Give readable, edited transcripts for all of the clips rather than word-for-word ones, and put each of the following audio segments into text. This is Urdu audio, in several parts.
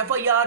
FIR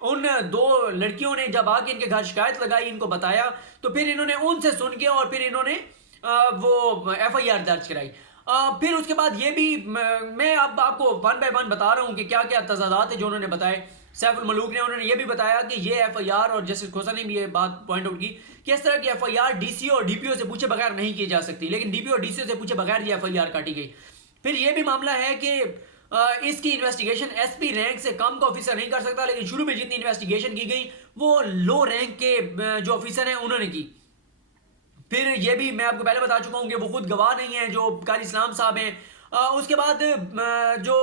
ان دو لڑکیوں نے جب آ کے ان کے گھر شکایت لگائی، ان کو بتایا، تو پھر انہوں نے ان سے سن کے اور پھر انہوں نے وہ ایف آئی آر درج کرائی۔ پھر اس کے بعد یہ بھی میں اب آپ کو ون بائی ون بتا رہا ہوں کہ کیا کیا تضادات ہیں جو انہوں نے بتائے۔ سیف الملوک نے انہوں نے یہ بھی بتایا کہ یہ ایف آئی آر، اور جسٹس کھوسا نے بھی یہ بات پوائنٹ آؤٹ کی کہ اس طرح کی F I R D C O اور ڈی پی او سے پوچھے بغیر نہیں کی جا سکتی، لیکن ڈی پی او اور ڈی سی او سے پوچھے بغیر یہ ایف آئی آر کاٹی گئی۔ پھر یہ بھی معاملہ ہے کہ اس کی انویسٹیگیشن ایس پی رینک سے کم کا آفیسر نہیں کر سکتا، لیکن شروع میں جتنی انویسٹیگیشن کی گئی وہ لو رینک کے جو آفیسر ہیں انہوں نے کی۔ پھر یہ بھی میں آپ کو پہلے بتا چکا ہوں کہ وہ خود گواہ نہیں ہیں جو قاری اسلام صاحب ہیں۔ اس کے بعد جو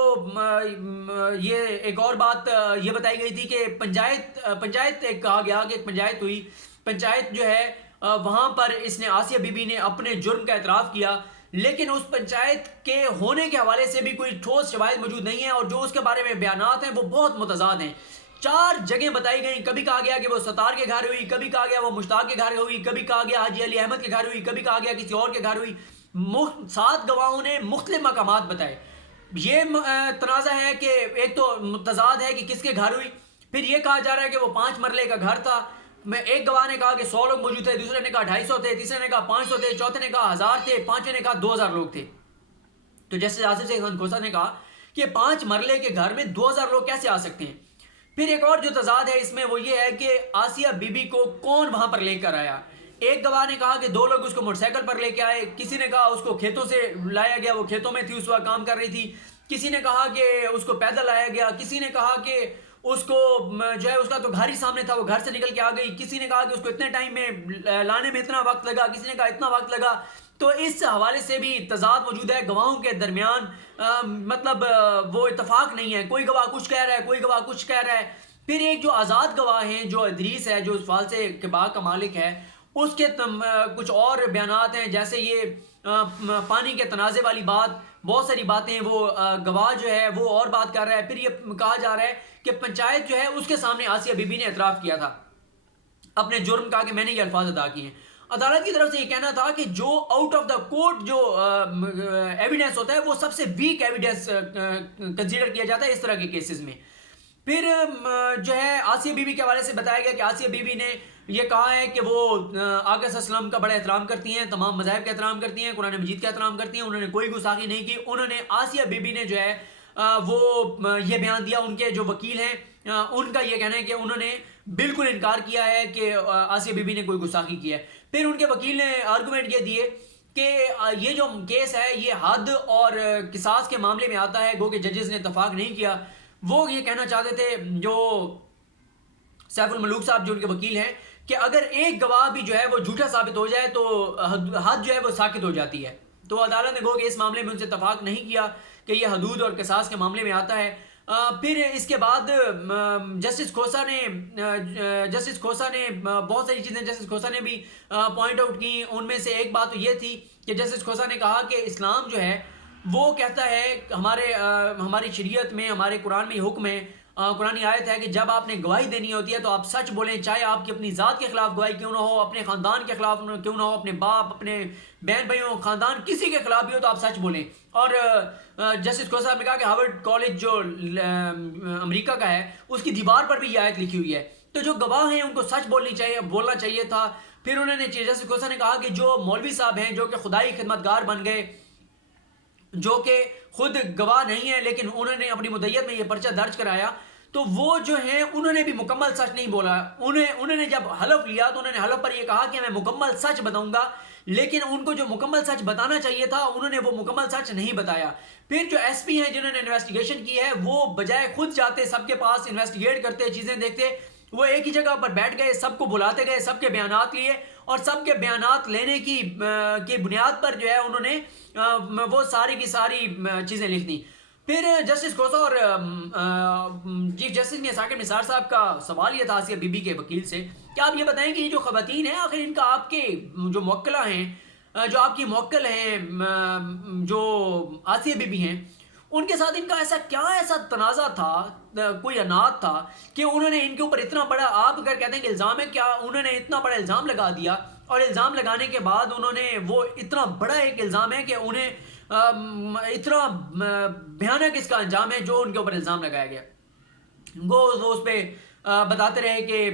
یہ ایک اور بات یہ بتائی گئی تھی کہ پنچایت ایک کہا گیا کہ ایک پنچایت ہوئی، پنچایت جو ہے وہاں پر اس نے آسیہ بی بی نے اپنے جرم کا اعتراف کیا، لیکن اس پنچایت کے ہونے کے حوالے سے بھی کوئی ٹھوس شواہد موجود نہیں ہیں، اور جو اس کے بارے میں بیانات ہیں وہ بہت متضاد ہیں۔ 4 جگہیں بتائی گئیں، کبھی کہا گیا کہ وہ ستار کے گھر ہوئی، کبھی کہا گیا وہ مشتاق کے گھر ہوئی، کبھی کہا گیا حاجی علی احمد کے گھر ہوئی، کبھی کہا گیا کسی اور کے گھر ہوئی۔ 7 گواہوں نے مختلف مقامات بتائے۔ یہ تنازع ہے کہ ایک تو تضاد ہے کہ کس کے گھر ہوئی، پھر یہ کہا جا رہا ہے کہ وہ 5 مرلے کا گھر تھا۔ ایک گواہ نے کہا کہ 100 لوگ موجود تھے، دوسرے نے کہا 250 تھے، تیسرے نے کہا 500 تھے، چوتھے نے کہا 1000 تھے، پانچویں نے کہا 2000 لوگ تھے۔ تو جیسے آصف سے احسان کھوسا نے کہا کہ 5 مرلے کے گھر میں 2000 لوگ کیسے آ سکتے ہیں۔ پھر ایک اور جو تضاد ہے اس میں وہ یہ ہے کہ آسیہ بی بی کو کون وہاں پر لے کر آیا۔ ایک گواہ نے کہا کہ 2 لوگ اس کو موٹر سائیکل پر لے کے آئے، کسی نے کہا اس کو کھیتوں سے لایا گیا، وہ کھیتوں میں تھی اس وقت کام کر رہی تھی، کسی نے کہا کہ اس کو پیدل لایا گیا، کسی نے کہا کہ اس کو جو ہے اس کا تو گھر ہی سامنے تھا، وہ گھر سے نکل کے آ گئی، کسی نے کہا کہ اس کو اتنے ٹائم میں لانے میں اتنا وقت لگا، کسی نے کہا اتنا وقت لگا۔ تو اس حوالے سے بھی تضاد موجود ہے گواہوں کے درمیان، مطلب وہ اتفاق نہیں ہے، کوئی گواہ کچھ کہہ رہا ہے، کوئی گواہ کچھ کہہ رہا ہے۔ پھر ایک جو آزاد گواہ ہیں جو ادریس ہے، جو اس فالسے کے باغ کا مالک ہے، اس کے کچھ اور بیانات ہیں، جیسے یہ پانی کے تنازع والی بات، بہت ساری باتیں وہ گواہ جو ہے وہ اور بات کر رہا ہے۔ پھر یہ کہا جا رہا ہے کہ پنچایت جو ہے اس کے سامنے آسیہ بی بی نے اعتراف کیا تھا اپنے جرم کا، کہ میں نے یہ الفاظ ادا کیے ہیں۔ عدالت کی طرف سے یہ کہنا تھا کہ جو آؤٹ آف دا کورٹ جو ایویڈنس ہوتا ہے وہ سب سے ویک ایویڈنس کنسیڈر کیا جاتا ہے اس طرح کے کیسز میں۔ پھر جو ہے آسیہ بی بی کے حوالے سے بتایا گیا کہ آسیہ بی بی نے یہ کہا ہے کہ وہ آقا صلی اللہ علیہ وسلم کا بڑا احترام کرتی ہیں، تمام مذاہب کا احترام کرتی ہیں، قرآن مجید کا احترام کرتی ہیں، انہوں نے کوئی گستاخی نہیں کی۔ انہوں نے آسیہ بی بی نے جو ہے وہ یہ بیان دیا، ان کے جو وکیل ہیں ان کا یہ کہنا ہے کہ انہوں نے بالکل انکار کیا ہے کہ آسیہ بی بی نے کوئی گستاخی کی ہے۔ پھر ان کے وکیل نے آرگومنٹ یہ دیے کہ یہ جو کیس ہے یہ حد اور قصاص کے معاملے میں آتا ہے، گو کہ ججز نے اتفاق نہیں کیا۔ وہ یہ کہنا چاہتے تھے جو سیف الملوک صاحب جو ان کے وکیل ہیں کہ اگر ایک گواہ بھی جو ہے وہ جھوٹا ثابت ہو جائے تو حد جو ہے وہ ساکت ہو جاتی ہے۔ تو عدالت نے گو کہ اس معاملے میں ان سے اتفاق نہیں کیا کہ یہ حدود اور قصاص کے معاملے میں آتا ہے۔ پھر اس کے بعد جسٹس کھوسا نے بہت ساری چیزیں جسٹس کھوسا نے بھی پوائنٹ آؤٹ کی۔ ان میں سے ایک بات تو یہ تھی کہ جسٹس کھوسا نے کہا کہ اسلام جو ہے وہ کہتا ہے ہماری شریعت میں، ہمارے قرآن میں یہ حکم ہے، قرآنی آیت ہے کہ جب آپ نے گواہی دینی ہوتی ہے تو آپ سچ بولیں، چاہے آپ کی اپنی ذات کے خلاف گواہی کیوں نہ ہو، اپنے خاندان کے خلاف کیوں نہ ہو، اپنے باپ، اپنے بہن بھائیوں، خاندان کسی کے خلاف بھی ہو تو آپ سچ بولیں۔ اور جسٹس کھوسا صاحب نے کہا کہ ہارورڈ کالج جو امریکہ کا ہے اس کی دیوار پر بھی یہ آیت لکھی ہوئی ہے، تو جو گواہ ہیں ان کو سچ بولنا چاہیے تھا۔ پھر انہوں نے جسٹس کھوسا نے کہا کہ جو مولوی صاحب ہیں جو کہ خدائی خدمتگار بن گئے، جو کہ خود گواہ نہیں ہے لیکن انہوں نے اپنی مدعیت میں یہ پرچہ درج کرایا، تو وہ جو ہیں انہوں نے بھی مکمل سچ نہیں بولا۔ انہوں نے جب حلف لیا تو انہوں نے حلف پر یہ کہا کہ میں مکمل سچ بتاؤں گا، لیکن ان کو جو مکمل سچ بتانا چاہیے تھا انہوں نے وہ مکمل سچ نہیں بتایا۔ پھر جو ایس پی ہیں جنہوں نے انویسٹیگیشن کی ہے وہ بجائے خود جاتے سب کے پاس انویسٹیگیٹ کرتے، چیزیں دیکھتے، وہ ایک ہی جگہ پر بیٹھ گئے، سب کو بلاتے گئے، سب کے بیانات لیے، اور سب کے بیانات لینے کی بنیاد پر جو ہے انہوں نے وہ ساری کی ساری چیزیں لکھ دیں۔ پھر جسٹس کھوسا اور چیف جسٹس نے ثاقب نثار صاحب کا سوال یہ تھا آسیہ بی بی کے وکیل سے کہ آپ یہ بتائیں کہ یہ جو خواتین ہیں آخر ان کا آپ کے جو موکلہ ہیں، جو آپ کی موکل ہیں جو آسیہ بی بی ہیں، ان کے ساتھ ان کا ایسا تنازع تھا، کوئی انات تھا کہ انہوں نے ان کے اوپر اتنا بڑا، آپ اگر کہتے ہیں کہ الزام ہے، کیا انہوں نے اتنا بڑا الزام لگا دیا، اور الزام لگانے کے بعد انہوں نے وہ اتنا بڑا ایک الزام ہے کہ انہیں اتنا بھیانک اس کا انجام ہے جو ان کے اوپر الزام لگایا گیا، وہ اس پہ بتاتے رہے کہ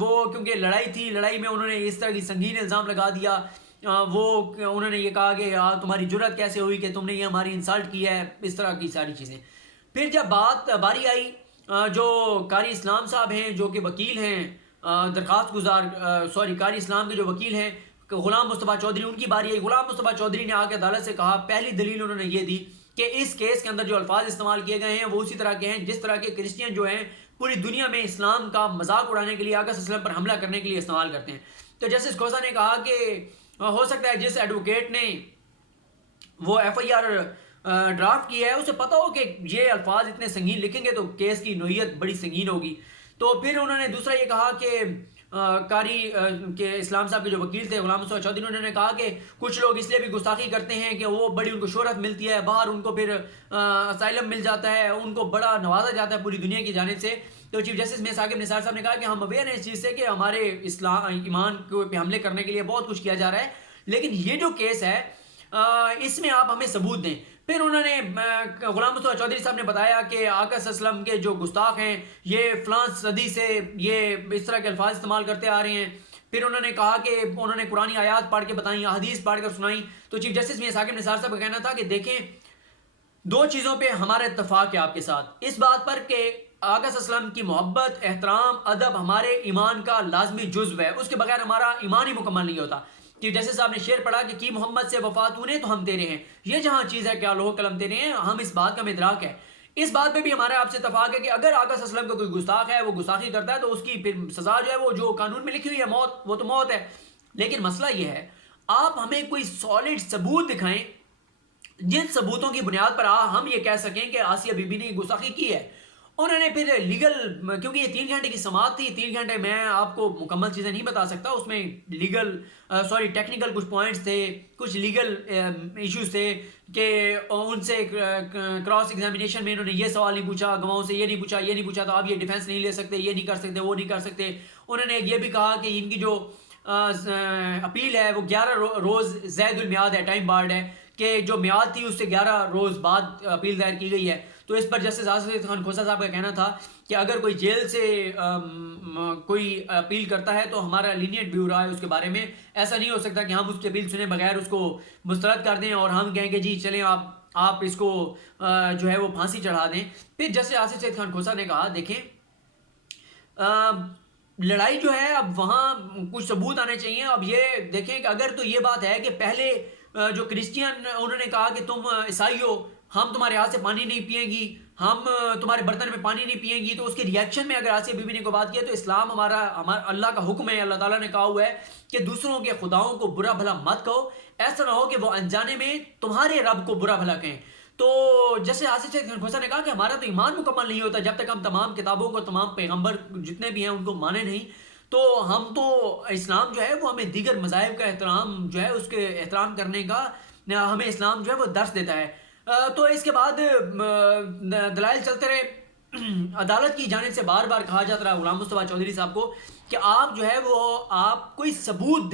وہ کیونکہ لڑائی تھی، لڑائی میں انہوں نے اس طرح کی سنگین الزام لگا دیا، وہ انہوں نے یہ کہا کہ تمہاری جرأت کیسے ہوئی کہ تم نے یہ ہماری انسلٹ کی ہے، اس طرح کی ساری چیزیں. پھر جب باری آئی جو قاری اسلام صاحب ہیں جو کہ وکیل ہیں، درخواست گزار قاری اسلام کے جو وکیل ہیں غلام مصطفیٰ چودھری، ان کی باری آئی. غلام مصطفیٰ چودھری نے آ کے عدالت سے کہا، پہلی دلیل انہوں نے یہ دی کہ اس کیس کے اندر جو الفاظ استعمال کیے گئے ہیں وہ اسی طرح کے ہیں جس طرح کے کرسچین جو ہیں پوری دنیا میں اسلام کا مذاق اڑانے کے لیے، آقا صلی اللہ علیہ وسلم پر حملہ کرنے کے لیے استعمال کرتے ہیں. تو جسٹس کھوسا نے کہا کہ ہو سکتا ہے جس ایڈوکیٹ نے وہ ایف آئی آر ڈرافٹ کیا ہے اسے پتہ ہو کہ یہ الفاظ اتنے سنگین لکھیں گے تو کیس کی نوعیت بڑی سنگین ہوگی. تو پھر انہوں نے دوسرا یہ کہا کہ قاری کے اسلام صاحب کے جو وکیل تھے غلام مصطفیٰ چودھری، انہوں نے کہا کہ کچھ لوگ اس لیے بھی گستاخی کرتے ہیں کہ وہ بڑی ان کو شہرت ملتی ہے، باہر ان کو پھر اسائلم مل جاتا ہے، ان کو بڑا نوازا جاتا ہے پوری دنیا کی جانب سے. تو چیف جسٹس میں ثاقب نثار صاحب نے کہا کہ ہم اویئر ہیں اس چیز سے کہ ہمارے ایمان پہ حملے کرنے کے لیے بہت کچھ کیا جا رہا ہے، لیکن یہ جو کیس ہے اس میں آپ ہمیں ثبوت دیں. پھر انہوں نے غلام مصطفیٰ چودھری صاحب نے بتایا کہ آقا صلی اللہ علیہ وسلم کے جو گستاخ ہیں یہ فلاں صدی سے یہ اس طرح کے الفاظ استعمال کرتے آ رہے ہیں. پھر انہوں نے کہا کہ انہوں نے قرآن آیات پڑھ کے بتائیں، حدیث پڑھ کر سنائیں. تو چیف جسٹس میں ثاقب نثار صاحب کا کہنا تھا کہ دیکھیں دو چیزوں پہ ہمارا اتفاق ہے آپ کے ساتھ، اس بات پر کہ آقا صلی اللہ علیہ وسلم کی محبت، احترام، ادب ہمارے ایمان کا لازمی جزو ہے، اس کے بغیر ہمارا ایمان ہی مکمل نہیں ہوتا. کہ جیسے صاحب نے شعر پڑھا کہ کی محمد سے وفا تو نے تو ہم تیرے ہیں، یہ جہاں چیز ہے کیا لوہ قلم تیرے ہیں، ہم اس بات کا ادراک ہے. اس بات پہ بھی ہمارا آپ سے اتفاق ہے کہ اگر آقا صلی اللہ علیہ وسلم کا کوئی گستاخ ہے، وہ گستاخی کرتا ہے تو اس کی پھر سزا جو ہے وہ جو قانون میں لکھی ہوئی ہے موت، وہ تو موت ہے. لیکن مسئلہ یہ ہے آپ ہمیں کوئی سالڈ ثبوت دکھائیں جن ثبوتوں کی بنیاد پر ہم یہ کہہ سکیں کہ آسیہ بی بی نے گستاخی کی ہے. انہوں نے پھر لیگل، کیونکہ یہ 3 گھنٹے کی سماعت تھی، 3 گھنٹے میں آپ کو مکمل چیزیں نہیں بتا سکتا، اس میں ٹیکنیکل کچھ پوائنٹس تھے، کچھ لیگل ایشوز تھے کہ ان سے کراس ایگزامینیشن میں انہوں نے یہ سوال نہیں پوچھا، گواہوں سے یہ نہیں پوچھا تو آپ یہ ڈیفینس نہیں لے سکتے، یہ نہیں کر سکتے، وہ نہیں کر سکتے. انہوں نے یہ بھی کہا کہ ان کی جو اپیل ہے وہ 11 روز زید المیعاد ہے، ٹائم بارڈ ہے، کہ جو میعاد تھی اس سے 11 روز بعد اپیل دائر کی گئی ہے. تو اس پر جسٹس آصف خان کھوسا صاحب کا کہنا تھا کہ اگر کوئی جیل سے کوئی اپیل کرتا ہے تو ہمارا لینینٹ ویو رہا ہے اس کے بارے میں، ایسا نہیں ہو سکتا کہ ہم اس کی اپیل سنے بغیر اس کو مسترد کر دیں اور ہم کہیں کہ جی چلیں آپ اس کو جو ہے وہ پھانسی چڑھا دیں. پھر جسٹس آصف سعید خان کھوسا نے کہا دیکھیں لڑائی جو ہے اب وہاں کچھ ثبوت آنے چاہیے. اب یہ دیکھیں کہ اگر تو یہ بات ہے کہ پہلے جو کرسچین انہوں نے کہا کہ تم عیسائی ہو، ہم تمہارے ہاتھ سے پانی نہیں پئیں گی، ہم تمہارے برتن میں پانی نہیں پئیں گی، تو اس کے ریئیکشن میں اگر آسیہ بی بی نے کوئی بات کی ہے تو اسلام ہمارا اللہ کا حکم ہے، اللہ تعالیٰ نے کہا ہوا ہے کہ دوسروں کے خداؤں کو برا بھلا مت کہو، ایسا نہ ہو کہ وہ انجانے میں تمہارے رب کو برا بھلا کہیں. تو جیسے آصف سعید خان کھوسا نے کہا کہ ہمارا تو ایمان مکمل نہیں ہوتا جب تک ہم تمام کتابوں کو، تمام پیغمبر جتنے بھی ہیں ان کو مانے نہیں. تو ہم تو اسلام جو ہے وہ ہمیں دیگر مذاہب کا احترام جو ہے اس کے احترام کرنے کا ہمیں اسلام جو ہے وہ درس دیتا ہے. تو اس کے بعد دلائل چلتے رہے. عدالت کی جانب سے بار بار کہا جاتا رہا غلام مصطفیٰ چودھری صاحب کو کہ آپ جو ہے وہ آپ کوئی ثبوت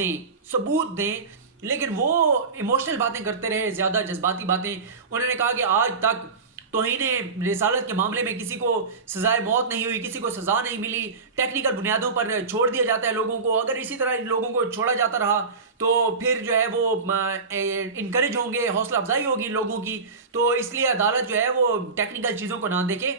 دیں، لیکن وہ ایموشنل باتیں کرتے رہے، زیادہ جذباتی باتیں. انہوں نے کہا کہ آج تک توہین رسالت کے معاملے میں کسی کو سزائے موت نہیں ہوئی، کسی کو سزا نہیں ملی، ٹیکنیکل بنیادوں پر چھوڑ دیا جاتا ہے لوگوں کو. اگر اسی طرح ان لوگوں کو چھوڑا جاتا رہا تو پھر جو ہے وہ انکریج ہوں گے، حوصلہ افزائی ہوگی لوگوں کی. تو اس لیے عدالت جو ہے وہ ٹیکنیکل چیزوں کو نہ دیکھے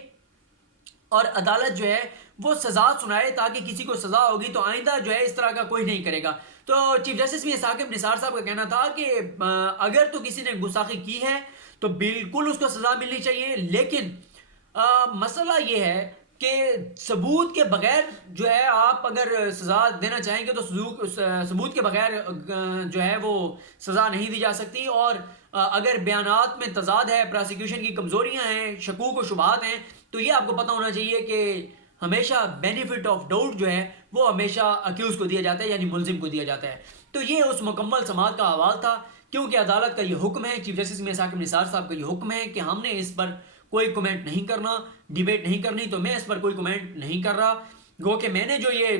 اور عدالت جو ہے وہ سزا سنائے تاکہ کسی کو سزا ہوگی تو آئندہ جو ہے اس طرح کا کوئی نہیں کرے گا. تو چیف جسٹس میں ثاقب نثار صاحب کا کہنا تھا کہ اگر تو کسی نے گستاخی کی ہے تو بالکل اس کو سزا ملنی چاہیے، لیکن مسئلہ یہ ہے کہ ثبوت کے بغیر جو ہے آپ اگر سزا دینا چاہیں گے تو ثبوت کے بغیر جو ہے وہ سزا نہیں دی جا سکتی. اور اگر بیانات میں تضاد ہے، پراسیکیوشن کی کمزوریاں ہیں، شکوک و شبہات ہیں، تو یہ آپ کو پتہ ہونا چاہیے کہ ہمیشہ بینیفٹ آف ڈاؤٹ جو ہے وہ ہمیشہ اکیوز کو دیا جاتا ہے، یعنی ملزم کو دیا جاتا ہے. تو یہ اس مکمل سماعت کا حوال تھا، کیونکہ عدالت کا یہ حکم ہے، چیف جسٹس میں ثاقب نثار صاحب کا یہ حکم ہے کہ ہم نے اس پر کوئی کومنٹ نہیں کرنا، ڈیبیٹ نہیں کرنی. تو میں اس پر کوئی کومنٹ نہیں کر رہا، گو کہ میں نے جو یہ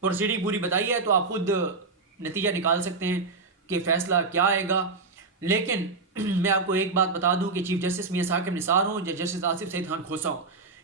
پروسیڈنگ پوری بتائی ہے تو آپ خود نتیجہ نکال سکتے ہیں کہ فیصلہ کیا آئے گا. لیکن میں آپ کو ایک بات بتا دوں کہ چیف جسٹس میاں ثاقب نثار ہوں یا جسٹس آصف سعید خان کھوسا ہوں،